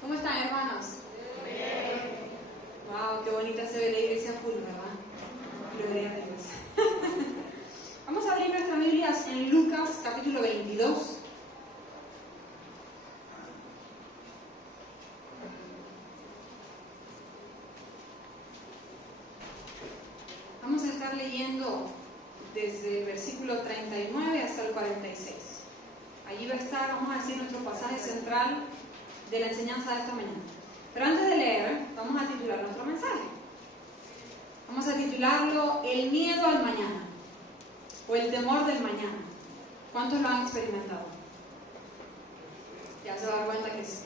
¿Cómo están, hermanos? Wow, qué bonita se ve la iglesia full, ¿verdad? Gloria a Dios. Vamos a abrir nuestras Biblias en Lucas capítulo 22. Vamos a estar leyendo desde el versículo 39 hasta el 46. Allí va a estar, vamos a decir, nuestro pasaje central de la enseñanza de esta mañana. Pero antes de leer, vamos a titular nuestro mensaje. Vamos a titularlo El miedo al mañana, o el temor del mañana. ¿Cuántos lo han experimentado? Ya se va a dar cuenta que sí.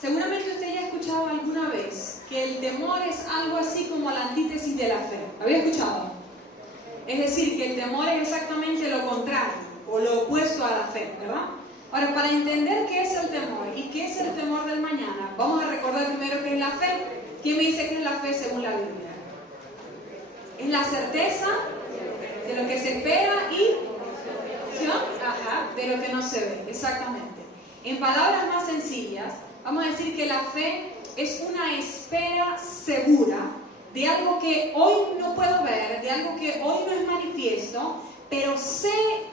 Seguramente usted ya ha escuchado alguna vez que el temor es algo así como la antítesis de la fe. ¿Lo había escuchado? Es decir, que el temor es exactamente lo contrario, o lo opuesto a la fe, ¿verdad? Ahora, para entender qué es el temor y qué es el temor del mañana, vamos a recordar primero qué es la fe. ¿Quién me dice qué es la fe según la Biblia? Es la certeza de lo que se espera y de lo que no se ve, exactamente. En palabras más sencillas, vamos a decir que la fe es una espera segura de algo que hoy no puedo ver, de algo que hoy no es manifiesto, pero sé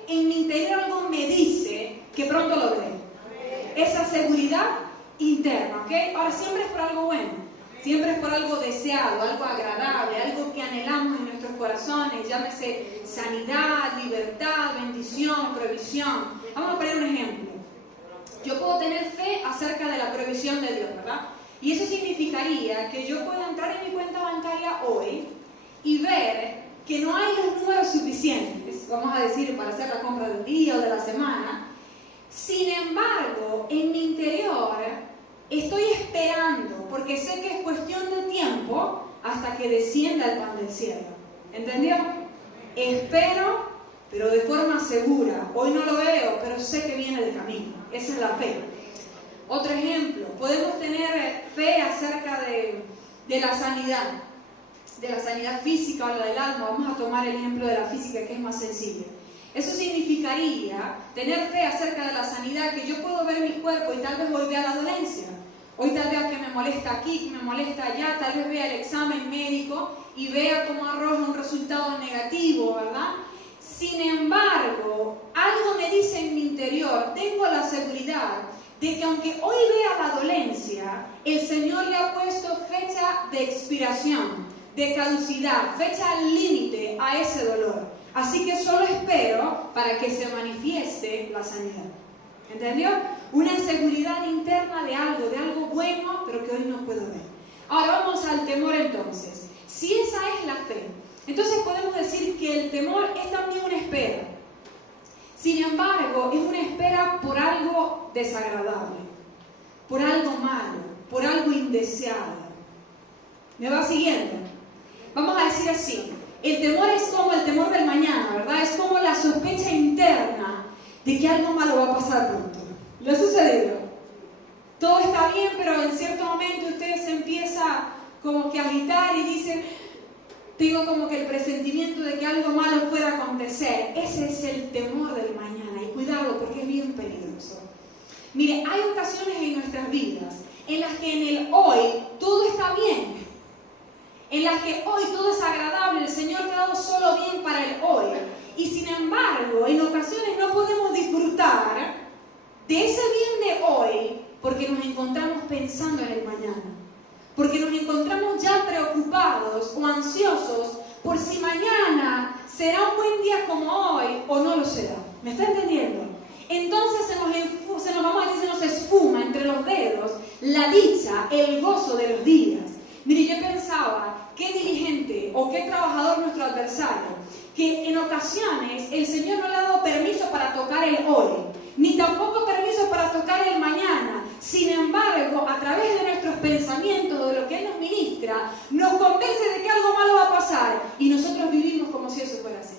en mi interior, algo me dice que pronto lo veré. Esa seguridad interna, ¿ok? Ahora, siempre es por algo bueno, siempre es por algo deseado, algo agradable, algo que anhelamos en nuestros corazones, llámese sanidad, libertad, bendición, provisión. Vamos a poner un ejemplo. Yo puedo tener fe acerca de la provisión de Dios, ¿verdad? Y eso significaría que yo puedo entrar en mi cuenta bancaria hoy y ver que no hay los números suficientes, vamos a decir, para hacer la compra del día o de la semana. Sin embargo, en mi interior estoy esperando, porque sé que es cuestión de tiempo hasta que descienda el pan del cielo. ¿Entendió? Espero, pero de forma segura. Hoy no lo veo, pero sé que viene de camino. Esa es la fe. Otro ejemplo, podemos tener fe acerca de la sanidad física o la del alma. Vamos a tomar el ejemplo de la física, que es más sencillo. Eso significaría tener fe acerca de la sanidad, que yo puedo ver mi cuerpo y tal vez hoy vea la dolencia. Hoy tal vez que me molesta aquí, que me molesta allá, tal vez vea el examen médico y vea cómo arroja un resultado negativo, ¿verdad? Sin embargo, algo me dice en mi interior, tengo la seguridad de que aunque hoy vea la dolencia, el Señor le ha puesto fecha de expiración, de caducidad, fecha límite a ese dolor. Así que solo espero para que se manifieste la sanidad. ¿Entendió? Una seguridad interna de algo bueno, pero que hoy no puedo ver. Ahora vamos al temor entonces. Si esa es la fe, entonces podemos decir que el temor es también una espera. Sin embargo, es una espera por algo desagradable, por algo malo, por algo indeseado. ¿Me va siguiendo? Vamos a decir así. El temor es como el temor del mañana, ¿verdad? Es como la sospecha interna de que algo malo va a pasar pronto. ¿Le ha sucedido? Todo está bien, pero en cierto momento usted se empieza como que a agitar y dice, tengo como que el presentimiento de que algo malo pueda acontecer. Ese es el temor del mañana. Y cuidado, porque es bien peligroso. Mire, hay ocasiones en nuestras vidas en las que en el hoy todo está bien. En las que hoy todo es agradable, el Señor te ha dado solo bien para el hoy. Y sin embargo, en ocasiones no podemos disfrutar de ese bien de hoy porque nos encontramos pensando en el mañana. Porque nos encontramos ya preocupados o ansiosos por si mañana será un buen día como hoy o no lo será. ¿Me está entendiendo? Entonces se nos esfuma entre los dedos la dicha, el gozo de los días. Mire, yo pensaba, qué diligente o qué trabajador nuestro adversario, que en ocasiones el Señor no le ha dado permiso para tocar el hoy, ni tampoco permiso para tocar el mañana. Sin embargo, a través de nuestros pensamientos, de lo que Él nos ministra, nos convence de que algo malo va a pasar y nosotros vivimos como si eso fuera así.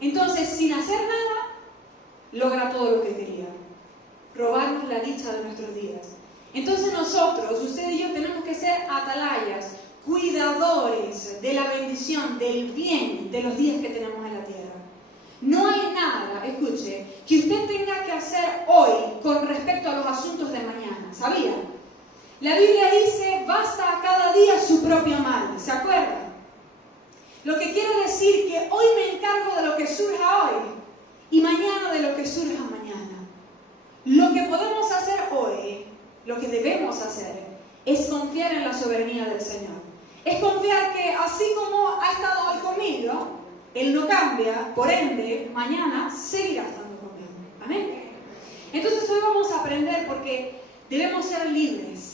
Entonces, sin hacer nada, logra todo lo que quería, robarnos la dicha de nuestros días. Entonces nosotros, usted y yo, tenemos que ser atalayas, cuidadores de la bendición, del bien de los días que tenemos en la tierra. No hay nada, escuche, que usted tenga que hacer hoy con respecto a los La Biblia dice, basta a cada día su propio mal. ¿Se acuerdan? Lo que quiere decir que hoy me encargo de lo que surja hoy y mañana de lo que surja mañana. Lo que podemos hacer hoy, lo que debemos hacer, es confiar en la soberanía del Señor. Es confiar que así como ha estado hoy conmigo, Él no cambia, por ende, mañana seguirá estando conmigo. Amén. Entonces hoy vamos a aprender porque debemos ser libres.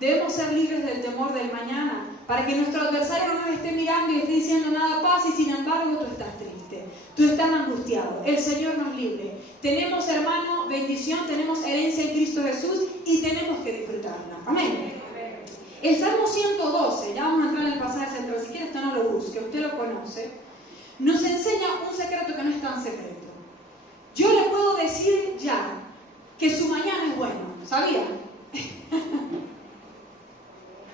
Debemos ser libres del temor del mañana, para que nuestro adversario no nos esté mirando y esté diciendo nada paz y sin embargo tú estás triste, tú estás angustiado. El Señor nos libre. Tenemos, hermano, bendición, tenemos herencia en Cristo Jesús y tenemos que disfrutarla. Amén. El Salmo 112, ya vamos a entrar en el pasaje central, si quiere esto no lo busque, usted lo conoce, nos enseña un secreto que no es tan secreto. Yo le puedo decir ya que su mañana es bueno, ¿sabía?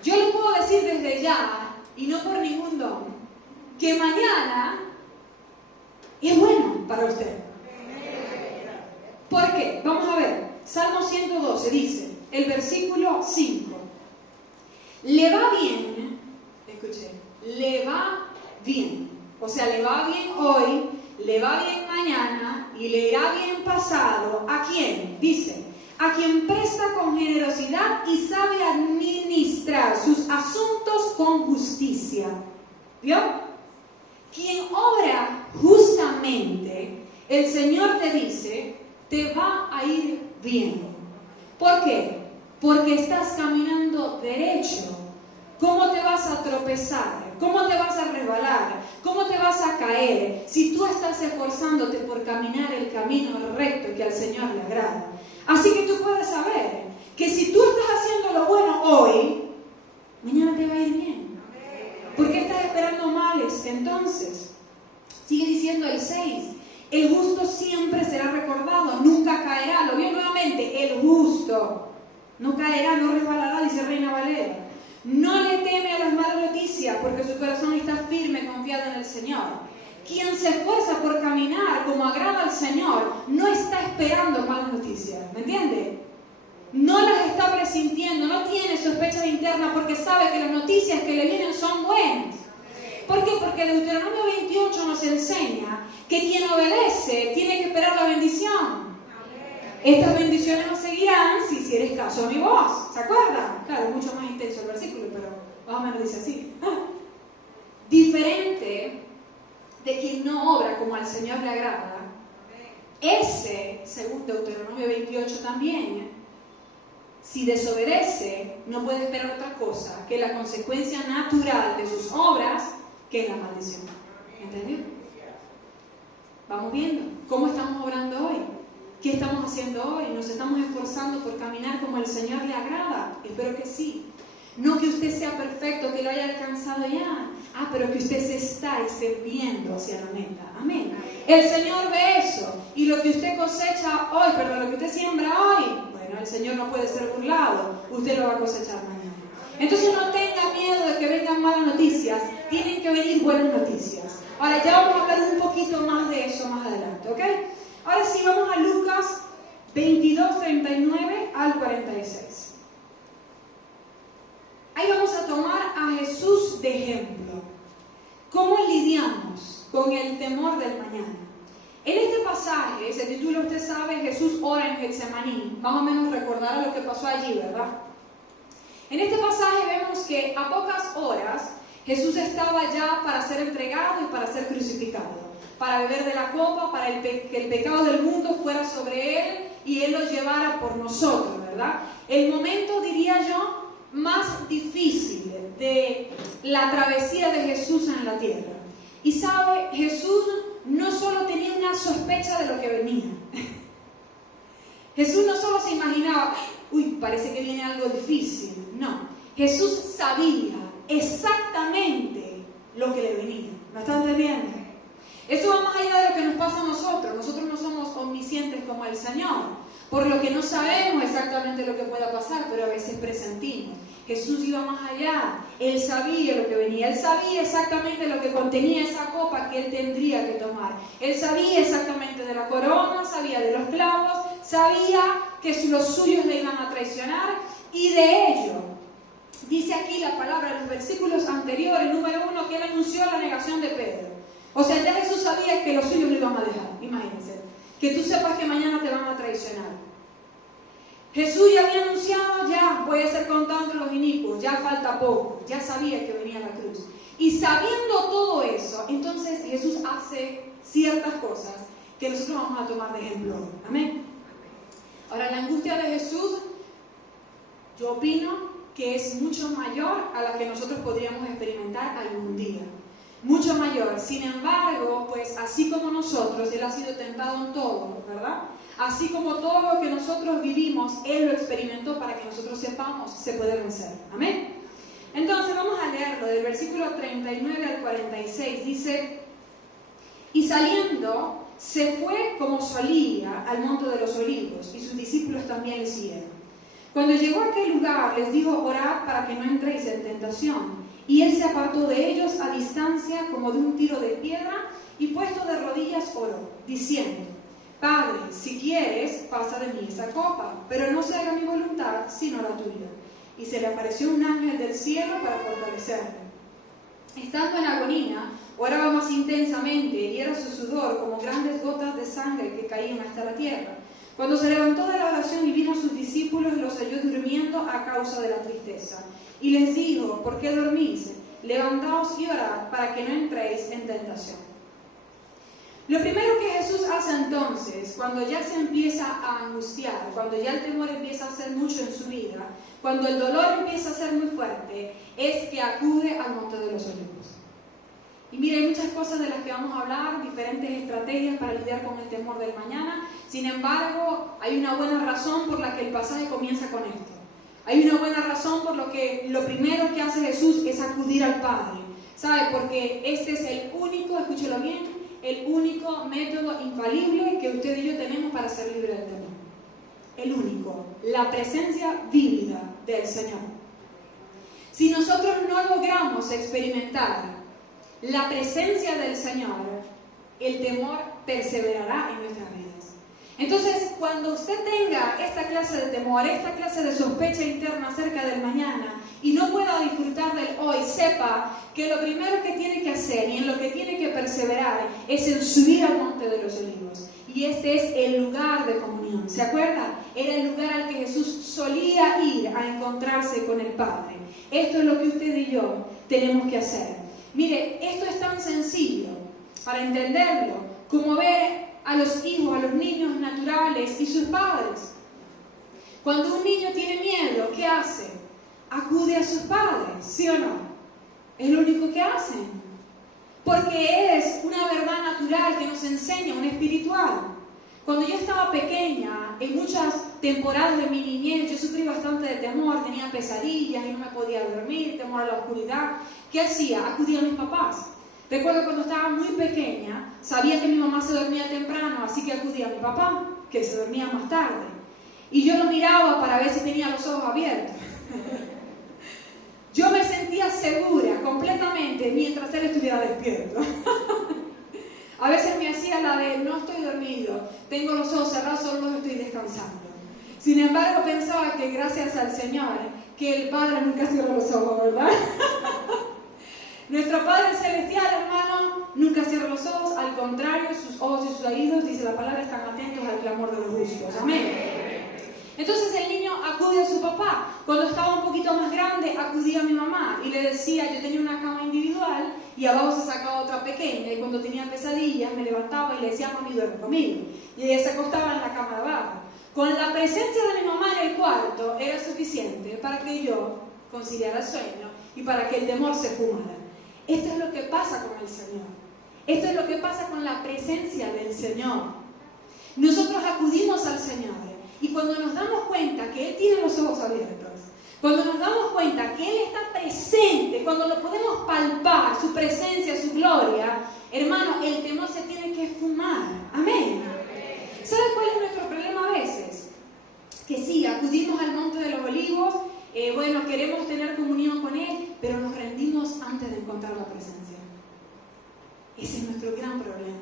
Yo le puedo decir desde ya, y no por ningún don, que mañana es bueno para usted. ¿Por qué? Vamos a ver. Salmo 112 dice, el versículo 5. Le va bien, escuché, le va bien. O sea, le va bien hoy, le va bien mañana y le irá bien pasado. ¿A quién? Dice, a quien presta con generosidad y sabe administrar sus asuntos con justicia. ¿Vio? Quien obra justamente, el Señor te dice, te va a ir bien. ¿Por qué? Porque estás caminando derecho. ¿Cómo te vas a tropezar? ¿Cómo te vas a resbalar? ¿Cómo te vas a caer si tú estás esforzándote por caminar el camino recto que al Señor le agrada? Así que tú puedes saber que si tú estás haciendo lo bueno hoy, mañana te va a ir bien. ¿Por qué estás esperando males? Entonces, sigue diciendo el 6. El justo siempre será recordado, nunca caerá. Lo vio nuevamente, el justo no caerá, no resbalará, dice Reina Valera. No le teme a las malas noticias porque su corazón está firme, confiado en el Señor. Quien se esfuerza por caminar como agrada al Señor no está esperando malas noticias, ¿me entiende? No las está presintiendo, no tiene sospechas internas porque sabe que las noticias que le vienen son buenas. ¿Por qué? Porque Deuteronomio 28 nos enseña que quien obedece tiene que esperar la bendición. Estas bendiciones nos seguirán si eres caso a mi voz. ¿Se acuerdan? Claro, es mucho más intenso el versículo, pero más o menos dice así. Diferente de quien no obra como al Señor le agrada, ese, según Deuteronomio 28 también, si desobedece, no puede esperar otra cosa que la consecuencia natural de sus obras, que es la maldición. ¿Entendió? Vamos viendo cómo estamos obrando hoy. ¿Qué estamos haciendo hoy? ¿Nos estamos esforzando por caminar como el Señor le agrada? Espero que sí. No que usted sea perfecto, que lo haya alcanzado ya. Pero que usted se está extendiendo hacia la meta. Amén. El Señor ve eso. Y lo que usted cosecha hoy, lo que usted siembra hoy, bueno, el Señor no puede ser burlado. Usted lo va a cosechar mañana. Entonces no tenga miedo de que vengan malas noticias. Tienen que venir buenas noticias. Ahora ya vamos a hablar un poquito más de eso más adelante, ¿ok? Ahora sí, vamos a Lucas 22, 39 al 46. Ahí vamos a tomar a Jesús de ejemplo. ¿Cómo lidiamos con el temor del mañana? En este pasaje, ese título usted sabe, Jesús ora en Getsemaní. Más o menos recordará lo que pasó allí, ¿verdad? En este pasaje vemos que a pocas horas Jesús estaba ya para ser entregado y para ser crucificado. Para beber de la copa, para que el pecado del mundo fuera sobre Él y Él lo llevara por nosotros, ¿verdad? El momento, diría yo, más difícil de la travesía de Jesús en la tierra. Y sabe, Jesús no solo tenía una sospecha de lo que venía. Jesús no solo se imaginaba, parece que viene algo difícil. No, Jesús sabía exactamente lo que le venía. ¿Me están entendiendo? Eso va más allá de lo que nos pasa a nosotros. Nosotros no somos omniscientes como el Señor, por lo que no sabemos exactamente lo que pueda pasar, pero a veces presentimos. Jesús iba más allá. Él sabía lo que venía. Él sabía exactamente lo que contenía esa copa que Él tendría que tomar. Él sabía exactamente de la corona, sabía de los clavos, sabía que los suyos le iban a traicionar, y de ello dice aquí la palabra en los versículos anteriores, número 1, que él anunció la negación de Pedro. O sea, ya Jesús sabía que los suyos lo iban a dejar, imagínense. Que tú sepas que mañana te van a traicionar. Jesús ya había anunciado, ya voy a ser contado entre los inicuos, ya falta poco, ya sabía que venía la cruz. Y sabiendo todo eso, entonces Jesús hace ciertas cosas que nosotros vamos a tomar de ejemplo. Amén. Ahora, la angustia de Jesús, yo opino que es mucho mayor a la que nosotros podríamos experimentar algún día. Mucho mayor. Sin embargo, pues así como nosotros, Él ha sido tentado en todo, ¿verdad? Así como todo lo que nosotros vivimos, Él lo experimentó para que nosotros sepamos, se puede vencer. Amén. Entonces vamos a leerlo del versículo 39 al 46. Dice: y saliendo, se fue como solía al monte de los olivos, y sus discípulos también le siguieron. Cuando llegó a aquel lugar, les dijo: orad para que no entréis en tentación. Y él se apartó de ellos a distancia como de un tiro de piedra, y puesto de rodillas oró, diciendo: Padre, si quieres, pasa de mí esta copa, pero no se haga mi voluntad, sino la tuya. Y se le apareció un ángel del cielo para fortalecerle. Estando en agonía, oraba más intensamente, y era su sudor como grandes gotas de sangre que caían hasta la tierra. Cuando se levantó de la oración y vino a sus discípulos, los halló durmiendo a causa de la tristeza. Y les dijo: ¿por qué dormís? Levantaos y orad para que no entréis en tentación. Lo primero que Jesús hace entonces, cuando ya se empieza a angustiar, cuando ya el temor empieza a hacer mucho en su vida, cuando el dolor empieza a ser muy fuerte, es que acude al monte de los olivos. Y mire, hay muchas cosas de las que vamos a hablar, diferentes estrategias para lidiar con el temor del mañana. Sin embargo, hay una buena razón por la que el pasaje comienza con esto. Hay una buena razón por lo que lo primero que hace Jesús es acudir al Padre. ¿Sabe? Porque este es el único, escúchelo bien, el único método infalible que usted y yo tenemos para ser libres del temor. El único, la presencia vívida del Señor. Si nosotros no logramos experimentar la presencia del Señor, el temor perseverará en nuestras vidas. Entonces, cuando usted tenga esta clase de temor, esta clase de sospecha interna acerca del mañana y no pueda disfrutar del hoy, sepa que lo primero que tiene que hacer y en lo que tiene que perseverar es en subir al monte de los olivos. Y este es el lugar de comunión. ¿Se acuerda? Era el lugar al que Jesús solía ir a encontrarse con el Padre. Esto es lo que usted y yo tenemos que hacer. Mire, esto es tan sencillo para entenderlo como ver a los hijos, a los niños naturales y sus padres. Cuando un niño tiene miedo, ¿qué hace? Acude a sus padres, ¿sí o no? Es lo único que hacen. Porque es una verdad natural que nos enseña, una espiritual. Cuando yo estaba pequeña, en muchas temporadas de mi niñez, yo sufrí bastante de temor, tenía pesadillas y no me podía dormir, temor a la oscuridad. ¿Qué hacía? Acudía a mis papás. Recuerdo cuando estaba muy pequeña, sabía que mi mamá se dormía temprano, así que acudía a mi papá, que se dormía más tarde. Y yo lo miraba para ver si tenía los ojos abiertos. Yo me sentía segura completamente mientras él estuviera despierto. A veces me hacía la de: no estoy dormido, tengo los ojos cerrados, solo estoy descansando. Sin embargo, pensaba que gracias al Señor, que el Padre nunca cierra los ojos, ¿verdad? Nuestro Padre Celestial, hermano, nunca cierra los ojos, al contrario, sus ojos y sus oídos, dice la palabra, están atentos al clamor de los justos. Amén. Entonces el niño acude a su papá. Cuando estaba un poquito más grande, acudía a mi mamá y le decía: yo tenía una cama individual y abajo se sacaba otra pequeña, y cuando tenía pesadillas me levantaba y le decía: mami, duerme conmigo. Y ella se acostaba en la cama de abajo. Con la presencia de mi mamá en el cuarto era suficiente para que yo conciliara el sueño y para que el temor se fumara. Esto es lo que pasa con el Señor. Esto es lo que pasa con la presencia del Señor. Nosotros acudimos al Señor y cuando nos damos cuenta que Él tiene los ojos abiertos, cuando nos damos cuenta que Él está presente, cuando lo podemos palpar, su presencia, su gloria, hermano, el temor se tiene que esfumar. Amén. ¿Sabes cuál es nuestro problema a veces? Que sí, acudimos al monte de los olivos, queremos tener comunión con Él, pero nos rendimos antes de encontrar la presencia. Ese es nuestro gran problema.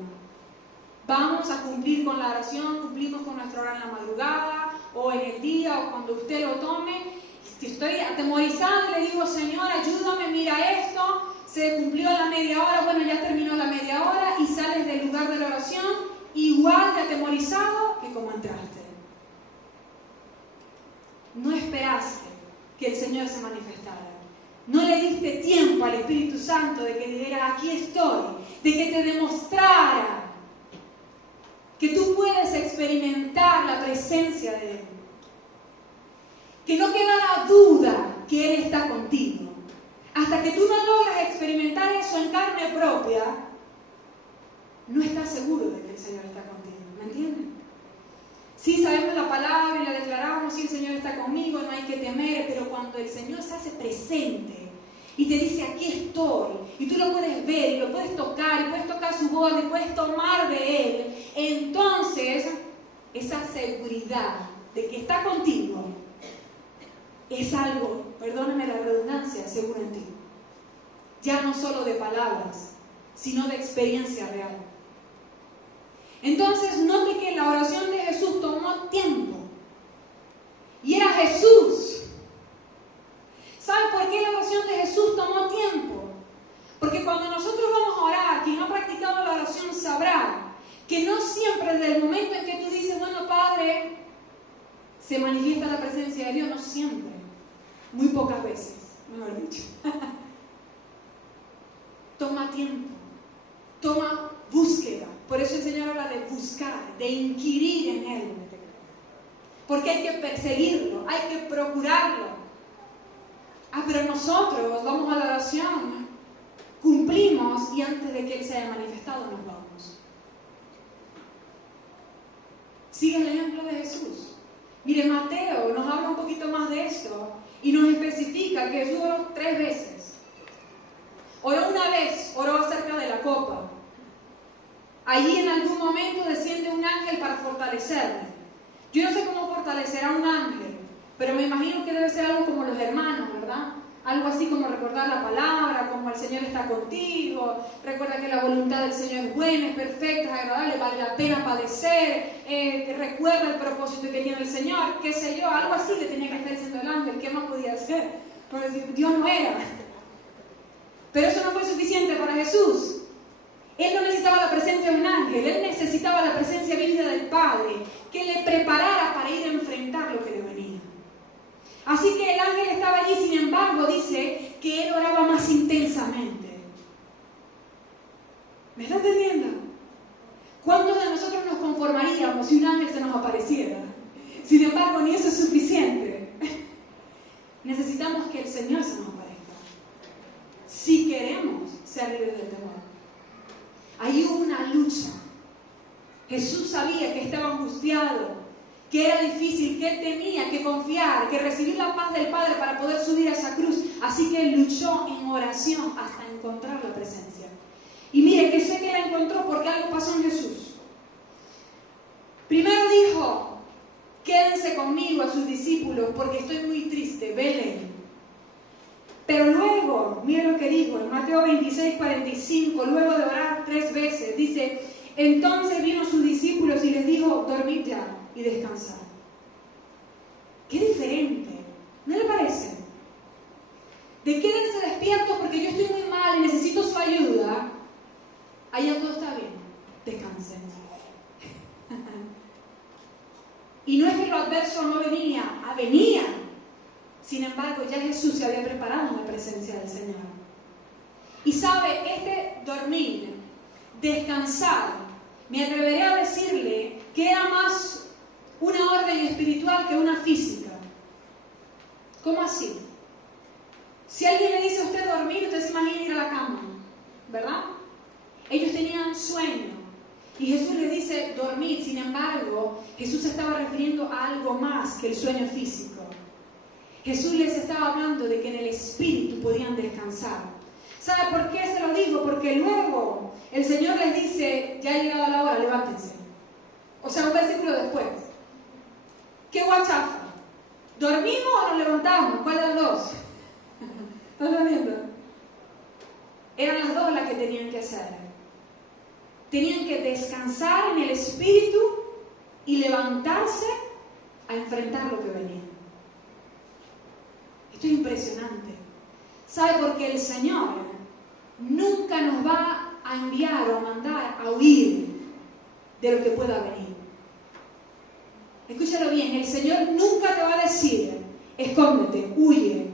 Vamos a cumplir con la oración, cumplimos con nuestra hora en la madrugada, o en el día, o cuando usted lo tome. Si estoy atemorizada y le digo, Señor, ayúdame, mira esto, se cumplió la media hora, bueno, ya terminó la media hora y sales del lugar de la oración igual de atemorizado que como entraste. No esperaste que el Señor se manifestara. No le diste tiempo al Espíritu Santo de que dijera, aquí estoy, de que te demostrara que tú puedes experimentar la presencia de Él. Que no quedara duda que Él está contigo. Hasta que tú no logras experimentar eso en carne propia, no estás seguro de que el Señor está contigo. ¿Me entienden? Sí, sabemos la palabra y la declaramos, sí, el Señor está conmigo, no hay que temer, pero cuando el Señor se hace presente y te dice, aquí estoy, y tú lo puedes ver, y lo puedes tocar, y puedes tocar su voz, y puedes tomar de Él, entonces esa seguridad de que está contigo es algo, perdóname la redundancia, seguro en ti. Ya no solo de palabras, sino de experiencia real. Entonces, note que la oración de Jesús tomó tiempo. Y era Jesús. ¿Sabe por qué la oración de Jesús tomó tiempo? Porque cuando nosotros vamos a orar, quien ha practicado la oración sabrá que no siempre desde el momento en que tú dices, bueno, Padre, se manifiesta la presencia de Dios, no siempre. Muy pocas veces, mejor dicho. Toma tiempo, toma búsqueda. Por eso el Señor habla de buscar, de inquirir en Él. Porque hay que perseguirlo, hay que procurarlo. Pero nosotros vamos a la oración, cumplimos y antes de que Él se haya manifestado nos vamos. Sigue el ejemplo de Jesús. Mire, Mateo nos habla un poquito más de esto y nos especifica que Jesús oró 3 veces. Oró una vez, oró acerca de la copa. Allí en algún momento desciende un ángel para fortalecerle. Yo no sé cómo fortalecerá un ángel, pero me imagino que debe ser algo como los hermanos, ¿verdad? Algo así como recordar la palabra, como el Señor está contigo, recuerda que la voluntad del Señor es buena, es perfecta, es agradable, vale la pena padecer, recuerda el propósito que tiene el Señor, qué sé yo, algo así le tenía que estar diciendo el ángel, ¿qué más podía hacer? Porque Dios no era. Pero eso no fue suficiente para Jesús. Él no necesitaba la presencia de un ángel, él necesitaba la presencia vívida del Padre, que le preparara para ir a enfrentar lo que le venía. Así que el ángel estaba allí, sin embargo, dice que él oraba más intensamente. ¿Me está entendiendo? ¿Cuántos de nosotros nos conformaríamos si un ángel se nos apareciera? Sin embargo, ni eso es suficiente. Necesitamos que el Señor se nos aparezca. Si queremos ser libres del temor. Ahí hubo una lucha. Jesús sabía que estaba angustiado, que era difícil, que él tenía que confiar, que recibir la paz del Padre para poder subir a esa cruz. Así que él luchó en oración hasta encontrar la presencia. Y mire que sé que la encontró porque algo pasó en Jesús. Primero dijo, quédense conmigo a sus discípulos porque estoy muy triste, velen. Pero luego, mire lo que dijo en Mateo 26:45, luego de orar 3 veces, dice, entonces vino sus discípulos y les dijo, dormid ya y descansad. Qué diferente, ¿no le parece? De quédense despiertos porque yo estoy muy mal y necesito su ayuda, allá todo está bien, descansen. Y no es que lo adverso no venía, venía. Sin embargo, ya Jesús se había preparado en la presencia del Señor. Y sabe, este dormir, descansar, me atreveré a decirle que era más una orden espiritual que una física. ¿Cómo así? Si alguien le dice a usted dormir, usted se imagina ir a la cama, ¿verdad? Ellos tenían sueño. Y Jesús les dice dormir. Sin embargo, Jesús se estaba refiriendo a algo más que el sueño físico. Jesús les estaba hablando de que en el Espíritu podían descansar. ¿Sabe por qué se lo digo? Porque luego el Señor les dice, ya ha llegado la hora, levántense. O sea, un versículo después. ¿Qué guachafa? ¿Dormimos o nos levantamos? ¿Cuál de las dos? ¿Están viendo? Eran las dos las que tenían que hacer. Tenían que descansar en el Espíritu y levantarse a enfrentar lo que venía. Esto es impresionante. ¿Sabe? Porque el Señor nunca nos va a enviar o a mandar a huir de lo que pueda venir. Escúchalo bien, el Señor nunca te va a decir, escóndete, huye.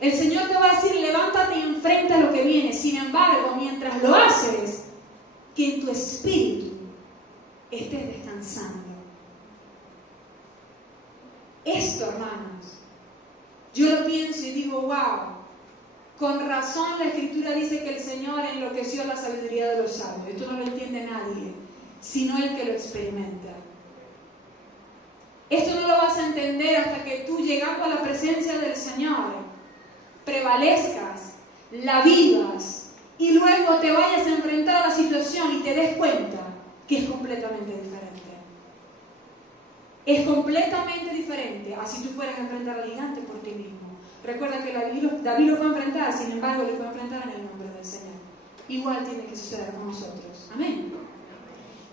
El Señor te va a decir, levántate y enfrenta lo que viene. Sin embargo, mientras lo haces, que en tu espíritu estés descansando. Esto, hermanos, yo lo pienso y digo, wow, con razón la Escritura dice que el Señor enloqueció la sabiduría de los sabios. Esto no lo entiende nadie, sino el que lo experimenta. Esto no lo vas a entender hasta que tú, llegando a la presencia del Señor, prevalezcas, la vivas y luego te vayas a enfrentar a la situación y te des cuenta que es completamente diferente. Es completamente diferente a si tú fueras a enfrentar al gigante por ti mismo. Recuerda que David lo fue a enfrentar, sin embargo, lo fue a enfrentar en el nombre del Señor. Igual tiene que suceder con nosotros. Amén.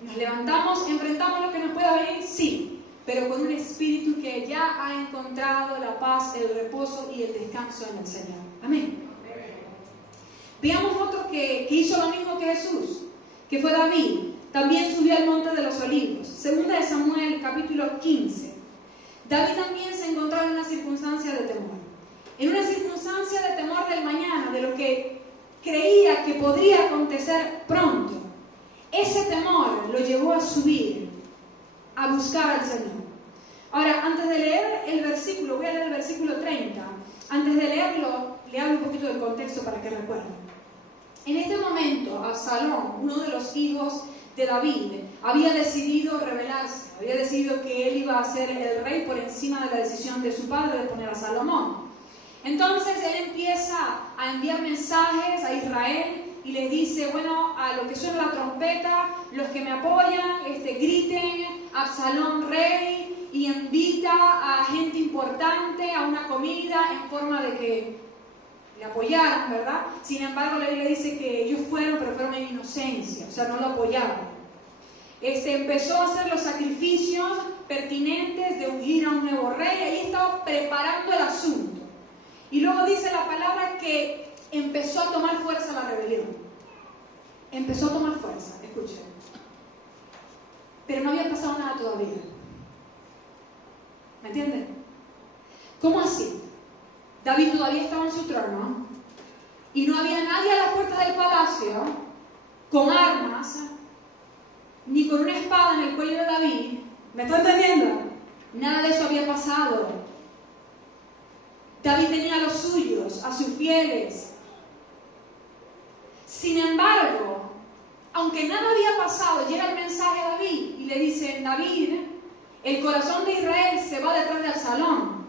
Nos levantamos, enfrentamos lo que nos pueda venir, sí, pero con un espíritu que ya ha encontrado la paz, el reposo y el descanso en el Señor. Amén. Veamos otro que hizo lo mismo que Jesús, que fue David. También subió al monte de los olivos. Segunda de Samuel, capítulo 15. David también se encontraba en una circunstancia de temor. En una circunstancia de temor del mañana, de lo que creía que podría acontecer pronto. Ese temor lo llevó a subir, a buscar al Señor. Ahora, antes de leer el versículo, voy a leer el versículo 30. Antes de leerlo, le hablo un poquito del contexto para que recuerden. En este momento, Absalón, uno de los hijos de David, había decidido rebelarse, había decidido que él iba a ser el rey por encima de la decisión de su padre de poner a Salomón. Entonces él empieza a enviar mensajes a Israel y les dice, bueno, a lo que suena la trompeta, los que me apoyan, griten, Absalón rey, y invita a gente importante a una comida en forma de que le apoyaron, ¿verdad? Sin embargo, la Biblia dice que ellos fueron, pero fueron en inocencia, o sea, no lo apoyaron. Empezó a hacer los sacrificios pertinentes de ungir a un nuevo rey, y ahí estaba preparando el asunto. Y luego dice la palabra que empezó a tomar fuerza la rebelión. Empezó a tomar fuerza, escuchen. Pero no había pasado nada todavía. ¿Me entienden? ¿Cómo así? David todavía estaba en su trono y no había nadie a las puertas del palacio con armas ni con una espada en el cuello de David. ¿Me está entendiendo? Nada de eso había pasado. David tenía a los suyos, a sus fieles. Sin embargo, aunque nada había pasado, llega el mensaje a David y le dice, David, el corazón de Israel se va detrás de Absalón.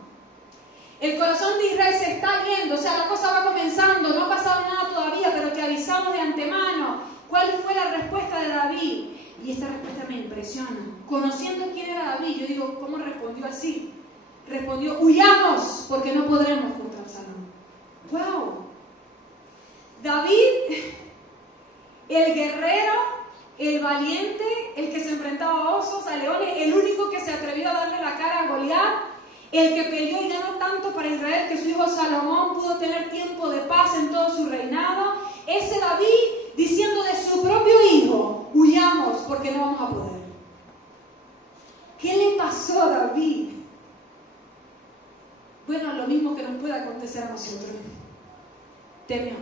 El corazón de Israel se está yendo, o sea, la cosa va comenzando, no ha pasado nada todavía, pero te avisamos de antemano. ¿Cuál fue la respuesta de David? Y esta respuesta me impresiona. Conociendo quién era David, yo digo, ¿cómo respondió así? Respondió, huyamos, porque no podremos contra Absalón. ¡Wow! David, el guerrero, el valiente, el que se enfrentaba a osos, a leones, el único que se atrevió a darle la cara a Goliat, el que peleó y ganó tanto para Israel que su hijo Salomón pudo tener tiempo de paz en todo su reinado. Ese David diciendo de su propio hijo, huyamos porque no vamos a poder. ¿Qué le pasó a David? Bueno, lo mismo que nos puede acontecer a nosotros. Temió.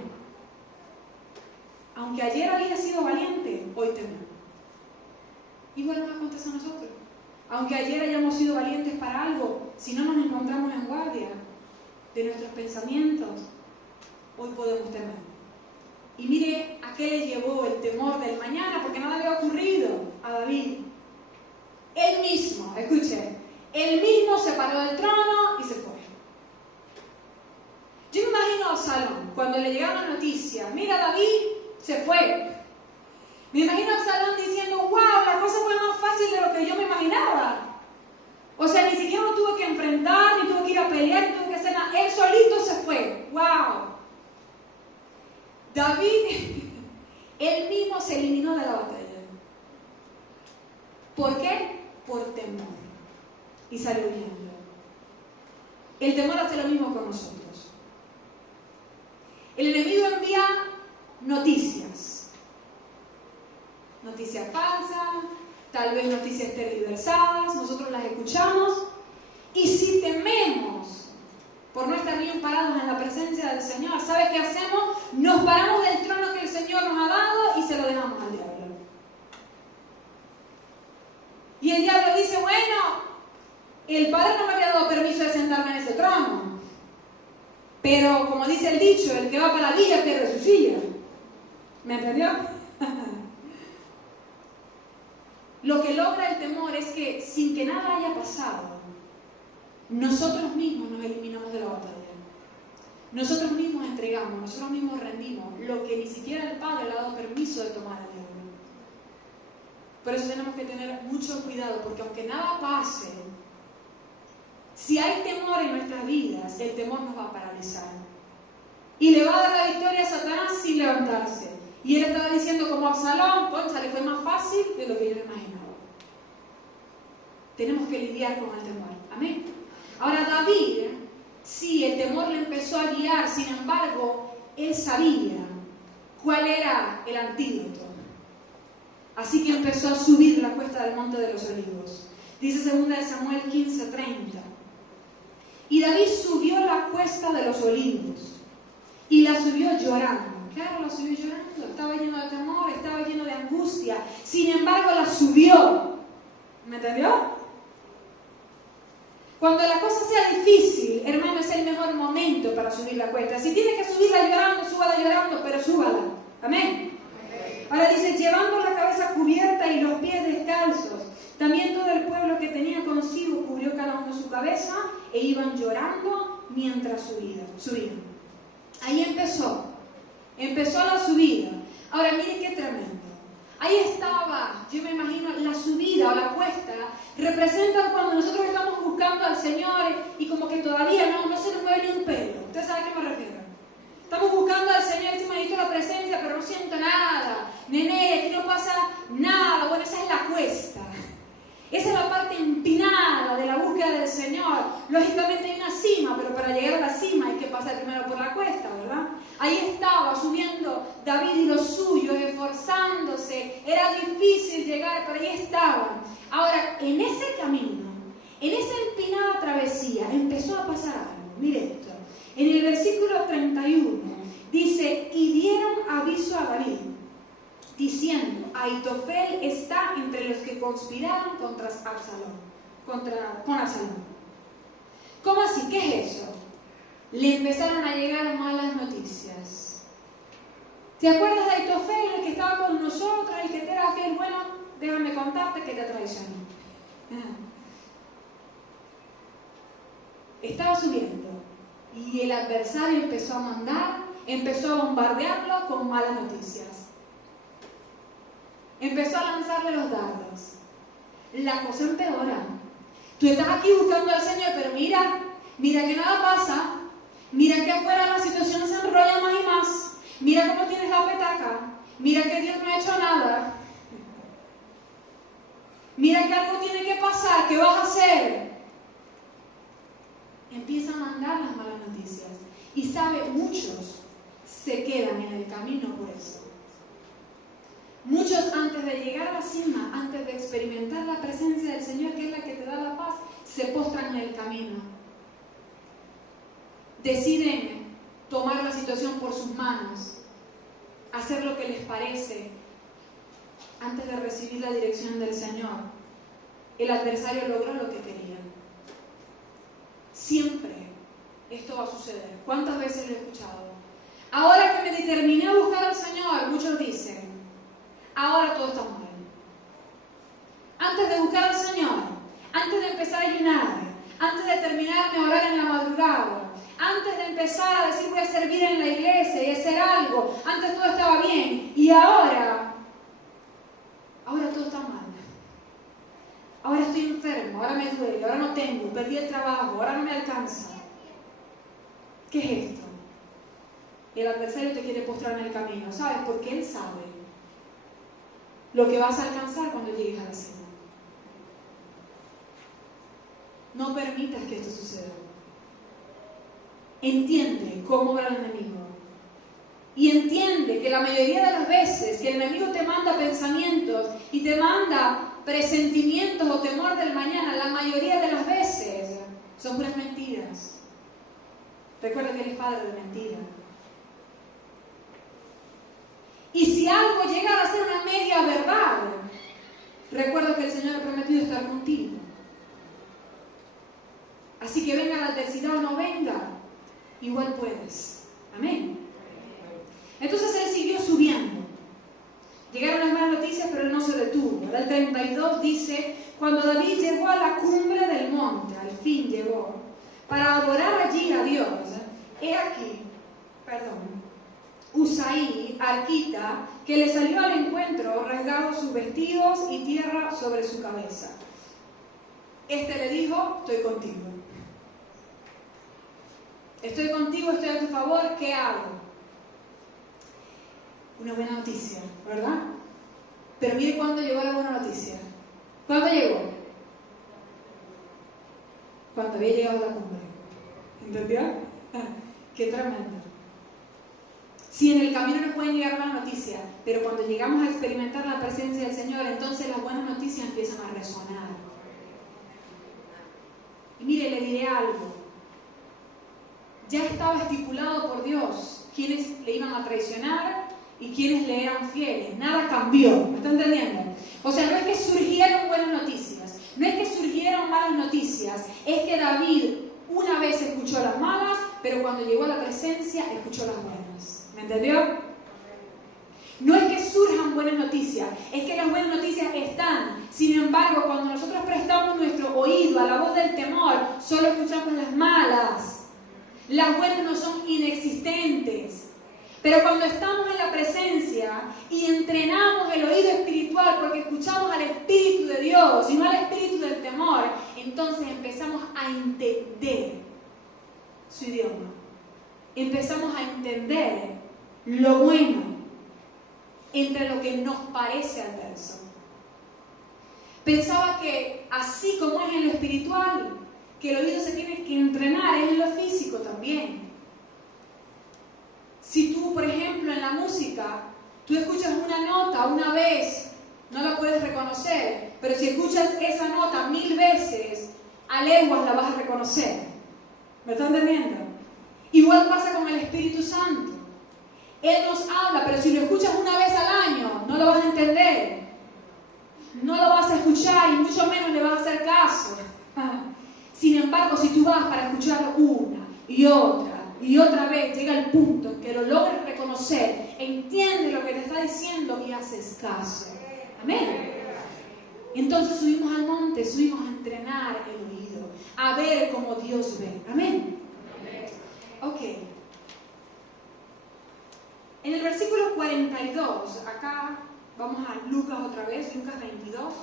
Aunque ayer había sido valiente, hoy temió. Igual nos acontece a nosotros. Aunque ayer hayamos sido valientes para algo, si no nos encontramos en guardia de nuestros pensamientos, hoy podemos temer. Y mire a qué le llevó el temor del mañana, porque nada había ocurrido a David. Él mismo, escuche, él mismo se paró del trono y se fue. Yo me imagino a Absalón, cuando le llegaba la noticia, mira, David se fue. Me imagino a Absalón diciendo, wow, la cosa fue más fácil de lo que yo me imaginaba. O sea, ni siquiera lo tuve que enfrentar, ni tuve que ir a pelear, ni tuve que hacer nada. Él solito se fue. ¡Wow! David, él mismo se eliminó de la batalla. ¿Por qué? Por temor. Y salió huyendo. el temor hace lo mismo con nosotros. El enemigo envía noticias falsas, tal vez noticias tergiversadas, nosotros las escuchamos, y si tememos por no estar bien parados en la presencia del Señor, ¿sabe qué hacemos? Nos paramos del trono que el Señor nos ha dado y se lo dejamos al diablo. Y el diablo dice, bueno, el Padre no me había dado permiso de sentarme en ese trono, pero como dice el dicho, el que va para la villa pierde su silla. ¿Me entendió? Lo que logra el temor es que sin que nada haya pasado, nosotros mismos nos eliminamos de la batalla. Nosotros mismos entregamos, nosotros mismos rendimos lo que ni siquiera el Padre le ha dado permiso de tomar al diablo. Por eso tenemos que tener mucho cuidado, porque aunque nada pase, si hay temor en nuestras vidas, el temor nos va a paralizar. Y le va a dar la victoria a Satanás sin levantarse. Y él estaba diciendo como Absalón, concha, le fue más fácil de lo que yo imaginaba. Tenemos que lidiar con el temor. Amén. Ahora David, sí, el temor le empezó a guiar, sin embargo, él sabía cuál era el antídoto. Así que empezó a subir la cuesta del Monte de los Olivos. Dice 2 Samuel 15:30. Y David subió la cuesta de los Olivos y la subió llorando. Claro, la subió llorando. Estaba lleno de temor, estaba lleno de angustia. Sin embargo, la subió. ¿Me entendió? Cuando la cosa sea difícil, hermano, es el mejor momento para subir la cuesta. Si tiene que subirla llorando, súbala llorando, pero súbala. Amén. Ahora dice, llevando la cabeza cubierta y los pies descalzos. También todo el pueblo que tenía consigo cubrió cada uno su cabeza e iban llorando mientras subían. Ahí empezó la subida. Ahora miren qué tremendo. Ahí estaba, yo me imagino, la subida o la cuesta representan cuando nosotros estamos buscando al Señor y como que todavía no se nos mueve ni un pelo. ¿Usted sabe a qué me refiero? Estamos buscando al Señor y decimos, necesito la presencia, pero no siento nada. Nene, aquí no pasa nada. Bueno, esa es la cuesta. Esa es la parte empinada de la búsqueda del Señor. Lógicamente hay una cima, pero para llegar a la cima hay que pasar primero por la cuesta, ¿verdad? Ahí estaba subiendo David y los suyos, esforzándose. Era difícil llegar, pero ahí estaban. Ahora, en ese camino, en esa empinada travesía, empezó a pasar algo. Mire esto. En el versículo 31 dice, y dieron aviso a David, diciendo, Ahitofel está entre los que conspiraron contra Absalón. ¿Cómo así? ¿Qué es eso? Le empezaron a llegar malas noticias. ¿Te acuerdas de Ahitofel, el que estaba con nosotros, el que te era fiel? Bueno, déjame contarte que te traicionó. Estaba subiendo y el adversario empezó a mandar, empezó a bombardearlo con malas noticias. Empezó a lanzarle los dardos. La cosa empeora. Tú estás aquí buscando al Señor, pero mira que nada pasa. Mira que afuera la situación se enrolla más y más. Mira cómo tienes la petaca. Mira que Dios no ha hecho nada. Mira que algo tiene que pasar. ¿Qué vas a hacer? Empieza a mandar las malas noticias. Y sabe, muchos se quedan en el camino por eso. Muchos antes de llegar a la cima, antes de experimentar la presencia del Señor, que es la que te da la paz, se postran en el camino. Deciden tomar la situación por sus manos, hacer lo que les parece, antes de recibir la dirección del Señor. El adversario logró lo que quería. Siempre esto va a suceder. ¿Cuántas veces lo he escuchado? Ahora que me determiné a buscar al Señor, muchos dicen, ahora todo está mal. Antes de buscar al Señor, antes de empezar a ayunar, antes de terminar de orar en la madrugada, antes de empezar a decir voy a servir en la iglesia y hacer algo, antes todo estaba bien y ahora todo está mal. Ahora estoy enfermo, ahora me duele, ahora no tengo, perdí el trabajo, ahora no me alcanza. ¿Qué es esto? El adversario te quiere postrar en el camino, ¿sabes? Porque él sabe lo que vas a alcanzar cuando llegues a la cima. No permitas que esto suceda. entiende cómo obra el enemigo. Y entiende que la mayoría de las veces que el enemigo te manda pensamientos y te manda presentimientos o temor del mañana, la mayoría de las veces son puras mentiras. Recuerda que Él es padre de mentira. Y si algo llega a ser una media verdad, recuerda que el Señor ha prometido estar contigo. Así que venga la adversidad o no venga, igual puedes. Amén. Entonces Él siguió subiendo. Llegaron las malas noticias, pero Él no se detuvo. El 32 dice, cuando David llegó a la cumbre del monte, al fin llegó, para adorar allí a Dios, he aquí, Usaí, arquita, que le salió al encuentro, rasgado sus vestidos y tierra sobre su cabeza. Este le dijo, estoy contigo. Estoy contigo, estoy a tu favor, ¿qué hago? Una buena noticia, ¿verdad? Pero mire cuándo llegó la buena noticia. ¿Cuándo llegó? Cuando había llegado a la cumbre. ¿Entendió? Qué tremendo. Si en el camino nos pueden llegar malas noticias, pero cuando llegamos a experimentar la presencia del Señor, entonces las buenas noticias empiezan a resonar. Y mire, le diré algo. Ya estaba estipulado por Dios quiénes le iban a traicionar y quienes le eran fieles. Nada cambió. ¿Me está entendiendo? O sea, no es que surgieron buenas noticias, no es que surgieron malas noticias, es que David una vez escuchó las malas, pero cuando llegó a la presencia escuchó las buenas. ¿Me entendió? No es que surjan buenas noticias, es que las buenas noticias están. Sin embargo, cuando nosotros prestamos nuestro oído a la voz del temor, solo escuchamos las malas. Las buenas no son inexistentes. Pero cuando estamos en la presencia y entrenamos el oído espiritual porque escuchamos al Espíritu de Dios y no al espíritu del temor, entonces empezamos a entender su idioma. Empezamos a entender lo bueno entre lo que nos parece adverso. Pensaba que así como es en lo espiritual, que el oído se tiene que entrenar, es en lo físico también. Si tú, por ejemplo, en la música, tú escuchas una nota una vez, no la puedes reconocer, pero si escuchas esa nota 1000 veces, a leguas la vas a reconocer. ¿Me están entendiendo? Igual pasa con el Espíritu Santo. Él nos habla, pero si lo escuchas una vez al año, no lo vas a entender. No lo vas a escuchar y mucho menos le vas a hacer caso. Sin embargo, si tú vas para escucharlo una y otra vez, llega el punto en que lo logras reconocer, entiendes lo que te está diciendo y haces caso. Amén. Entonces subimos al monte, subimos a entrenar el oído, a ver cómo Dios ve. Amén. Ok. En el versículo 42, acá vamos a Lucas otra vez, Lucas 22.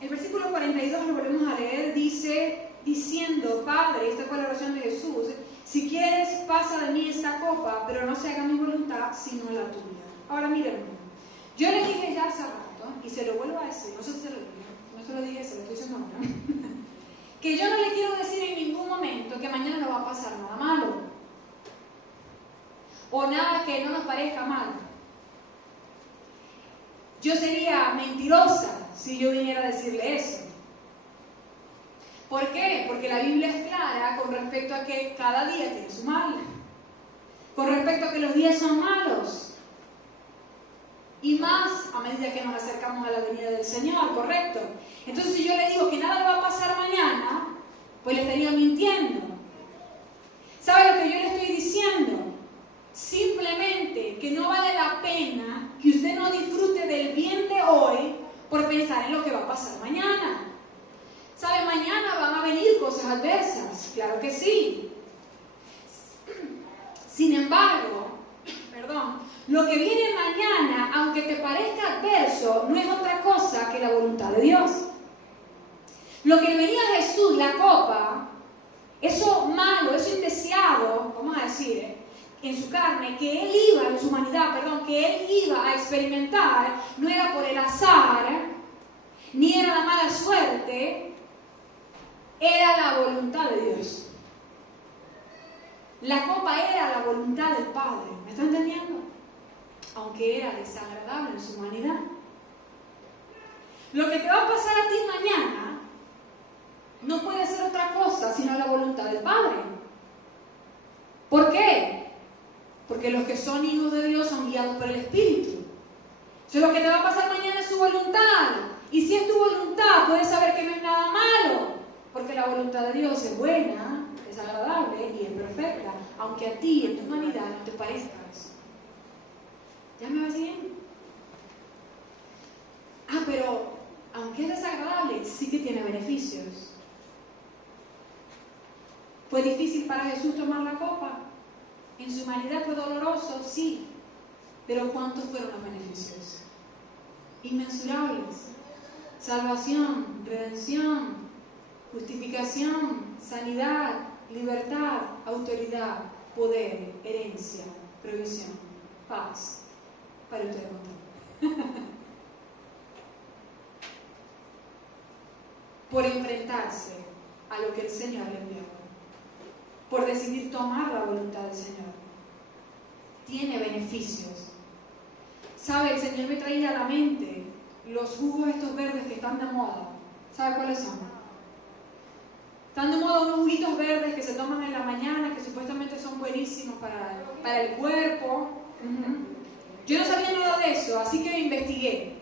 El versículo 42 lo volvemos a leer, dice, diciendo, Padre, esta fue la oración de Jesús, si quieres pasa de mí esta copa, pero no se haga mi voluntad sino la tuya. Ahora miren, yo le dije ya hace rato, y se lo vuelvo a decir, no sé si se lo dije, no se lo dije, se lo estoy diciendo ahora, que yo no le quiero decir en ningún momento que mañana no va a pasar nada malo, o nada que no nos parezca mal. Yo sería mentirosa si yo viniera a decirle eso. ¿Por qué? Porque la Biblia es clara con respecto a que cada día tiene su mal. Con respecto a que los días son malos. Y más a medida que nos acercamos a la venida del Señor, ¿correcto? Entonces si yo le digo que nada le va a pasar mañana, pues le estaría mintiendo. ¿Sabe lo que yo le estoy diciendo? Simplemente que no vale la pena que usted no disfrute del bien de hoy por pensar en lo que va a pasar mañana. ¿Sabe? Mañana van a venir cosas adversas, claro que sí. Sin embargo, lo que viene mañana, aunque te parezca adverso, no es otra cosa que la voluntad de Dios. Lo que venía a Jesús, la copa, eso malo, eso indeseado, vamos a decir, en su carne, que él iba, en su humanidad, perdón, que él iba a experimentar, no era por el azar, ni era la mala suerte, era la voluntad de Dios. La copa era la voluntad del Padre, ¿me está entendiendo? Aunque era desagradable en su humanidad. Lo que te va a pasar a ti mañana no puede ser otra cosa sino la voluntad del Padre. ¿Por qué? Porque los que son hijos de Dios son guiados por el Espíritu. Entonces lo que te va a pasar mañana es su voluntad. Y si es tu voluntad, puedes saber que no es nada malo. Porque la voluntad de Dios es buena, es agradable y es perfecta. Aunque a ti, en tu humanidad, no te parezca eso. ¿Ya me vas siguiendo? Pero aunque es desagradable, sí que tiene beneficios. ¿Fue difícil para Jesús tomar la copa? En su humanidad fue doloroso, sí. Pero ¿cuántos fueron los beneficios? Inmensurables. Salvación, redención, justificación, sanidad, libertad, autoridad, poder, herencia, provisión, paz. Para ustedes contar. Por enfrentarse a lo que el Señor le envió. Por decidir tomar la voluntad del Señor. Tiene beneficios. ¿Sabe? El Señor me traía a la mente los jugos estos verdes que están de moda. ¿Sabe cuáles son? Están de moda unos juguitos verdes que se toman en la mañana, que supuestamente son buenísimos para el cuerpo. Yo no sabía nada de eso, así que investigué.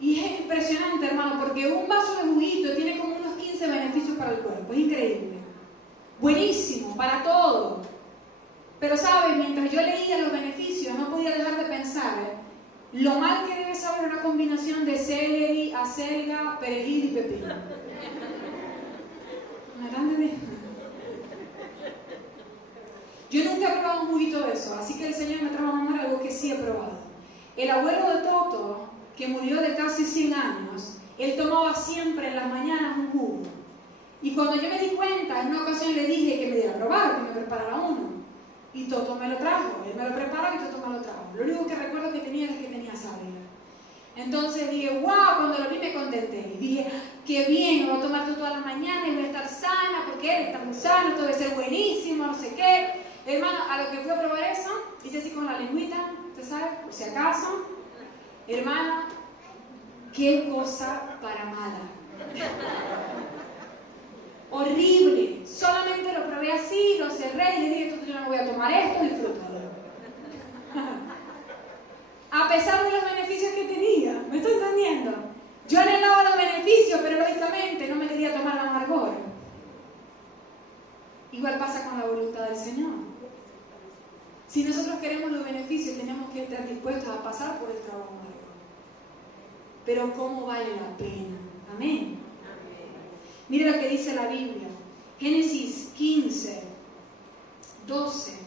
Y es impresionante, hermano, porque un vaso de juguito tiene como unos 15 beneficios para el cuerpo. Es increíble. Buenísimo, para todo. Pero, ¿sabes? Mientras yo leía los beneficios, no podía dejar de pensar lo mal que debe saber una combinación de celery, acelga, perejil y pepino. ¿Me dan de Yo nunca he probado un juguito de eso, así que el Señor me trajo a mamar algo que sí he probado. El abuelo de Toto, que murió de casi 100 años, él tomaba siempre en las mañanas un jugo. Y cuando yo me di cuenta, en una ocasión le dije que me diera a probar, que me preparara uno. Y Toto me lo trajo, él me lo preparó y Toto me lo trajo. Lo único que recuerdo que tenía es que tenía sábila. Entonces dije, wow, cuando lo vi me contenté. Y dije, qué bien, me voy a tomar Toto a la mañana y voy a estar sana, porque él está muy sano, todo debe ser buenísimo, no sé qué. Hermano, a lo que fui a probar eso, hice así con la lengüita, ¿usted sabe? Por si acaso. Hermana, qué cosa para mala. Horrible. Solamente lo probé así, lo cerré y le dije, yo no voy a tomar esto, disfrútalo. A pesar de los beneficios que tenía, ¿me estoy entendiendo? Yo anhelaba los beneficios, pero lógicamente no me quería tomar la amargor. Igual pasa con la voluntad del Señor. Si nosotros queremos los beneficios, tenemos que estar dispuestos a pasar por el trabajo amargo. Pero ¿cómo vale la pena? Amén. Mire lo que dice la Biblia. Génesis 15, 12.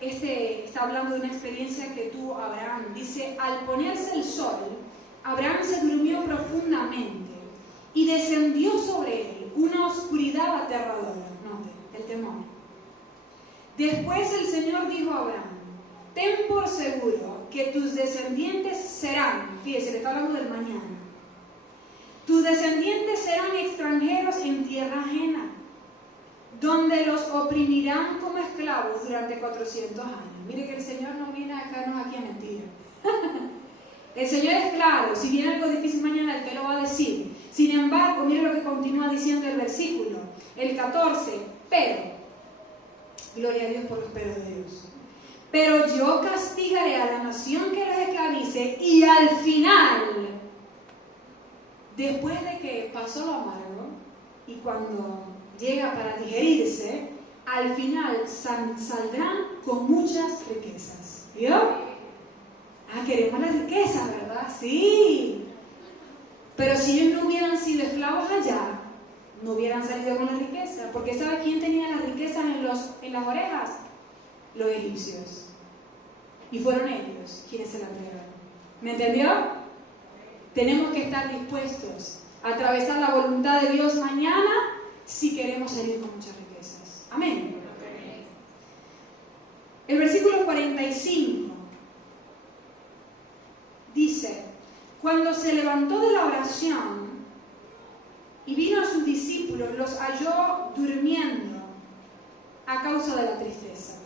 Está hablando de una experiencia que tuvo Abraham. Dice, al ponerse el sol, Abraham se durmió profundamente y descendió sobre él una oscuridad aterradora. Note, el temor. Después el Señor dijo a Abraham, ten por seguro que tus descendientes serán, fíjese, le está hablando del mañana, tus descendientes serán extranjeros en tierra ajena, donde los oprimirán como esclavos durante 400 años. Mire que el Señor no viene a dejarnos aquí a mentir. El Señor es claro, si viene algo difícil mañana, Él te lo va a decir. Sin embargo, mire lo que continúa diciendo el versículo, el 14, pero, gloria a Dios por los peros de Dios, pero yo castigaré a la nación que los esclavice y al final, después de que pasó lo amargo y cuando llega para digerirse, al final saldrán con muchas riquezas. ¿Vio? Queremos las riquezas, ¿verdad? Sí. Pero si ellos no hubieran sido esclavos allá, no hubieran salido con la riqueza. Porque ¿sabe quién tenía las riquezas en las orejas? Los egipcios. Y fueron ellos quienes se la entregaron. ¿Me entendió? Tenemos que estar dispuestos a atravesar la voluntad de Dios mañana si queremos salir con muchas riquezas. Amén. versículo 45 dice: cuando se levantó de la oración y vino a sus discípulos, los halló durmiendo a causa de la tristeza.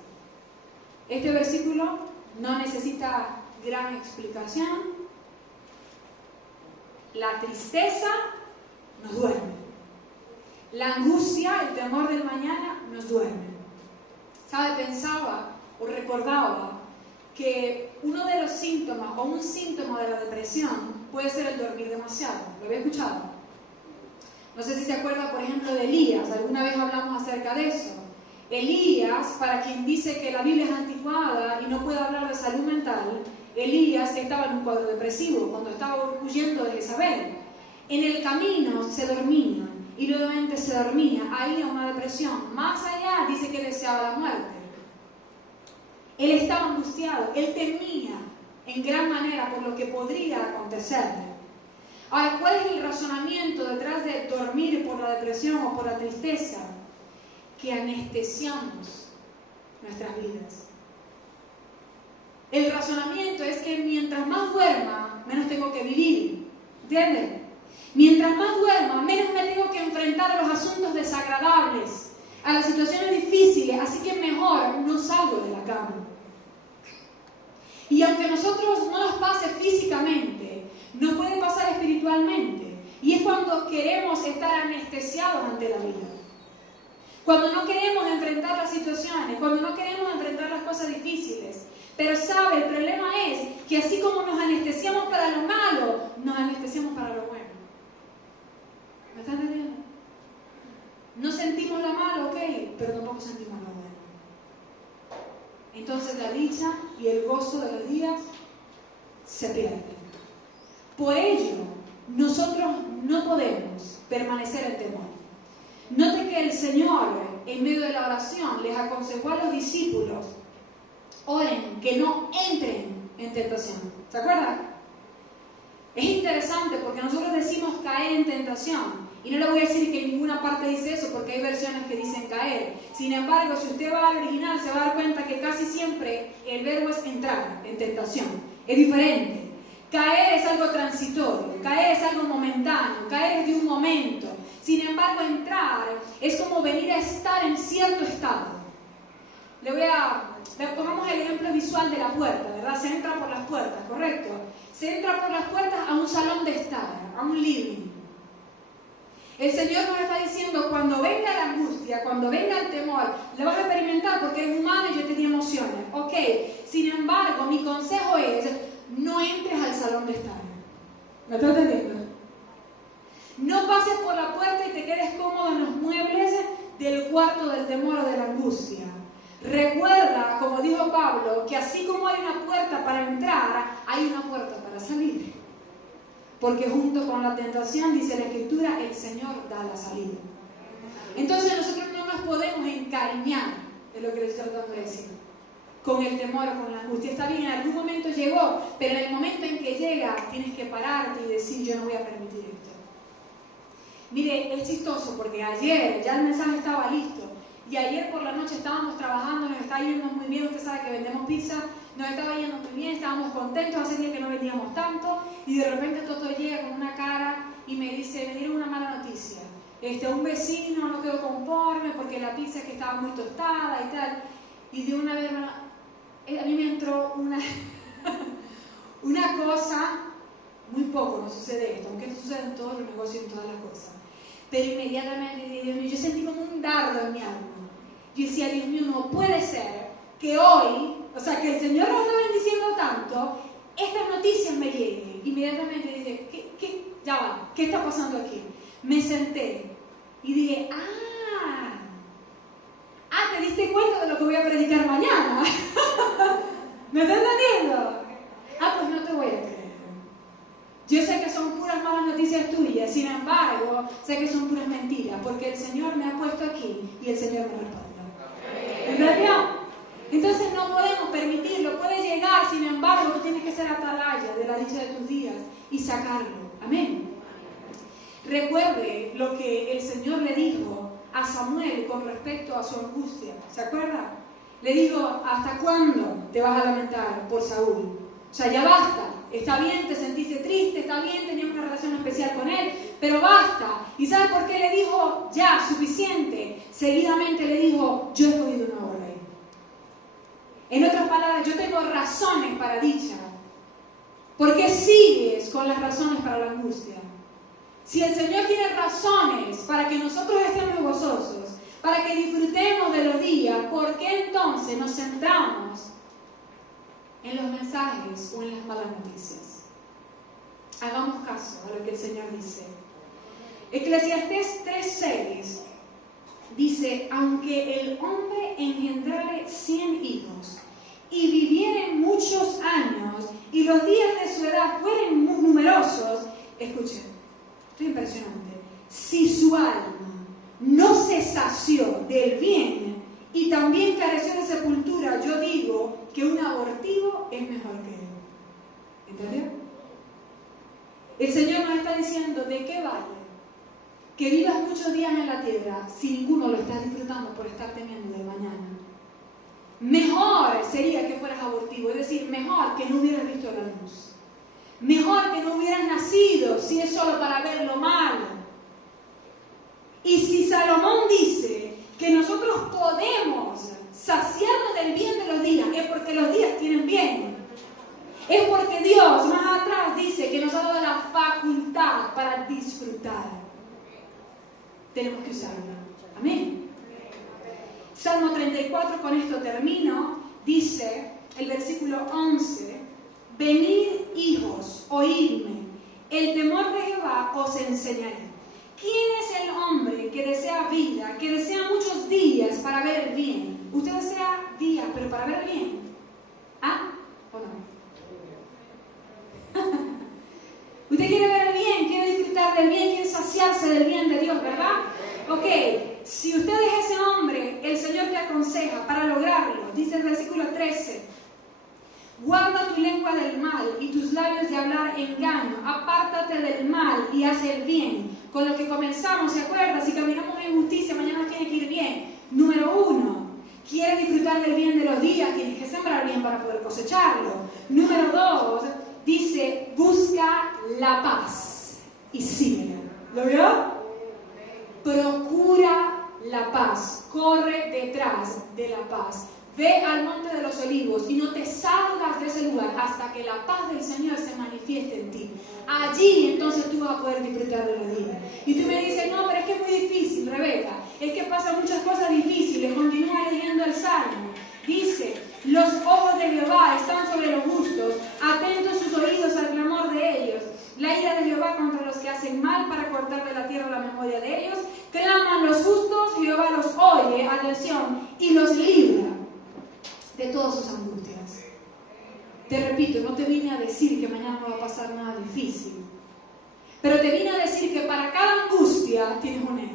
Este versículo no necesita gran explicación. La tristeza nos duerme. La angustia, el temor del mañana nos duerme. ¿Sabe? Pensaba o recordaba que uno de los síntomas o un síntoma de la depresión puede ser el dormir demasiado. ¿Lo había escuchado? No sé si se acuerda, por ejemplo, de Elías. Alguna vez hablamos acerca de eso. Elías, para quien dice que la Biblia es anticuada y no puede hablar de salud mental, Elías estaba en un cuadro depresivo cuando estaba huyendo de Jezabel. En el camino se dormía y nuevamente se dormía. Ahí una depresión. Más allá dice que deseaba la muerte. Él estaba angustiado, él temía en gran manera por lo que podría acontecerle. Ahora, ¿cuál es el razonamiento detrás de dormir por la depresión o por la tristeza? Que anestesiamos nuestras vidas. El razonamiento es que mientras más duerma, menos tengo que vivir. ¿Entienden? Mientras más duerma, menos me tengo que enfrentar a los asuntos desagradables, a las situaciones difíciles, así que mejor no salgo de la cama. Y aunque a nosotros no nos pase físicamente, nos puede pasar espiritualmente. Y es cuando queremos estar anestesiados ante la vida. Cuando no queremos enfrentar las situaciones, cuando no queremos enfrentar las cosas difíciles. Pero sabe, el problema es que así como nos anestesiamos para lo malo, nos anestesiamos para lo bueno. ¿Me están entendiendo? No sentimos lo malo, ok, pero tampoco sentimos lo bueno. Entonces la dicha y el gozo de los días se pierden. Por ello, nosotros no podemos permanecer en temor. Note que el Señor, en medio de la oración, les aconsejó a los discípulos: oren, que no entren en tentación. ¿Se acuerdan? Es interesante porque nosotros decimos caer en tentación. Y no le voy a decir que en ninguna parte dice eso, porque hay versiones que dicen caer. Sin embargo, si usted va al original, se va a dar cuenta que casi siempre el verbo es entrar en tentación. Es diferente. Caer es algo transitorio, caer es algo momentáneo, caer es de un momento. Sin embargo, entrar es como venir a estar en cierto estado. Pongamos el ejemplo visual de la puerta, ¿verdad? Se entra por las puertas, ¿correcto? Se entra por las puertas a un salón de estar, a un living. El Señor nos está diciendo: cuando venga la angustia, cuando venga el temor, lo vas a experimentar porque eres humano y yo tenía emociones. Ok, sin embargo, mi consejo es: no entres al salón de estar. ¿Me estás entendiendo? No pases por la puerta y te quedes cómodo en los muebles del cuarto del temor o de la angustia. Recuerda, como dijo Pablo, que así como hay una puerta para entrar, hay una puerta para salir. Porque junto con la tentación, dice la Escritura, el Señor da la salida. Entonces nosotros no nos podemos encariñar, es lo que les estoy tratando de decir, con el temor o con la angustia. Está bien, en algún momento llegó, pero en el momento en que llega, tienes que pararte y decir: yo no voy a permitir esto. Mire, es chistoso porque ayer ya el mensaje estaba listo. Y ayer por la noche estábamos trabajando, nos estaba yendo muy bien. Usted sabe que vendemos pizza, nos estaba yendo muy bien, estábamos contentos, hace días que no vendíamos tanto. Y de repente Toto llega con una cara y me dice: me dieron una mala noticia. Un vecino no quedó conforme porque la pizza es que estaba muy tostada y tal. Y de una vez, a mí me entró una cosa, muy poco no sucede esto, aunque esto sucede en todos los negocios y en todas las cosas. Pero inmediatamente, Dios mío, yo sentí como un dardo en mi alma. Yo decía: Dios mío, no puede ser que hoy, o sea, que el Señor nos está bendiciendo tanto, estas noticias me lleguen. Inmediatamente dije: ya va, ¿qué está pasando aquí? Me senté y dije: ¿te diste cuenta de lo que voy a predicar mañana? ¿Me estás entendiendo? Pues no te voy a creer. Yo sé que son puras malas noticias tuyas, sin embargo, sé que son puras mentiras, porque el Señor me ha puesto aquí y el Señor me responde. ¿Entendió? Entonces no podemos permitirlo, puede llegar, sin embargo, tú tienes que ser atalaya de la dicha de tus días y sacarlo. Amén. Recuerde lo que el Señor le dijo a Samuel con respecto a su angustia. ¿Se acuerda? Le dijo: ¿hasta cuándo te vas a lamentar por Saúl. O sea, ya basta. Está bien, te sentiste triste, está bien, tenías una relación especial con él, pero basta. ¿Y sabes por qué le dijo ya, suficiente? Seguidamente le dijo, yo he escogido un nuevo rey. En otras palabras, yo tengo razones para dicha. ¿Por qué sigues con las razones para la angustia? Si el Señor tiene razones para que nosotros estemos gozosos, para que disfrutemos de los días, ¿por qué entonces nos centramos en los mensajes o en las malas noticias? Hagamos caso a lo que el Señor dice. Eclesiastés 3:6 dice, aunque el hombre engendrare 100 hijos y vivieren muchos años y los días de su edad fueren numerosos, escuchen, esto es impresionante, si su alma no se sació del bien y también careció de sepultura, yo digo que un abortivo es mejor que él. ¿Entendió? El Señor nos está diciendo, ¿de qué vale que vivas muchos días en la tierra si ninguno lo estás disfrutando por estar temiendo del mañana? Mejor sería que fueras abortivo, es decir, mejor que no hubieras visto la luz. Mejor que no hubieras nacido si es solo para ver lo malo. Y si Salomón dice que nosotros podemos saciarnos del bien de los días, es porque los días tienen bien. Es porque Dios más atrás dice que nos ha dado la facultad para disfrutar. Tenemos que usarla. Amén. Salmo 34, con esto termino, dice el versículo 11, venid hijos, oídme, el temor de Jehová os enseñaré. ¿Quién es el hombre que desea vida, que desea muchos días para ver el bien? ¿Usted desea días, pero para ver el bien? ¿Ah? ¿O no? Usted quiere ver el bien, quiere disfrutar del bien, quiere saciarse del bien de Dios, ¿verdad? Ok, si usted es ese hombre, el Señor te aconseja para lograrlo. Dice el versículo 13, guarda tu lengua del mal y tus labios de hablar engaño. Apártate del mal y haz el bien. Con lo que comenzamos, ¿se acuerda? Si caminamos en justicia, mañana tiene que ir bien. Número 1, ¿quieres disfrutar del bien de los días? Tienes que sembrar bien para poder cosecharlo. Número 2, dice, busca la paz y síguela. ¿Lo vio? Procura la paz, corre detrás de la paz. Ve al monte de los olivos y no te salgas de ese lugar hasta que la paz del Señor se manifieste en ti. Allí entonces tú vas a poder disfrutar de la vida. Y tú me dices, no, pero es que es muy difícil, Rebeca. Es que pasan muchas cosas difíciles. Continúa leyendo el Salmo. Dice, los ojos de Jehová están sobre los justos, atentos sus oídos al clamor de ellos. La ira de Jehová contra los que hacen mal para cortar de la tierra la memoria de ellos. Claman los justos, Jehová los oye, atención, y los libra de todas sus angustias. Te repito, no te vine a decir que mañana no va a pasar nada difícil, pero te vine a decir que para cada angustia tienes un héroe.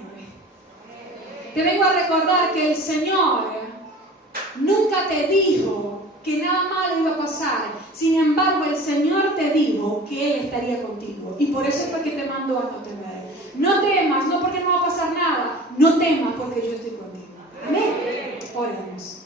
Te vengo a recordar que el Señor nunca te dijo que nada malo iba a pasar. Sin embargo, el Señor te dijo que Él estaría contigo. Y por eso fue que te mandó a no temer. No temas, no porque no va a pasar nada. No temas porque yo estoy contigo. Amén. Oremos.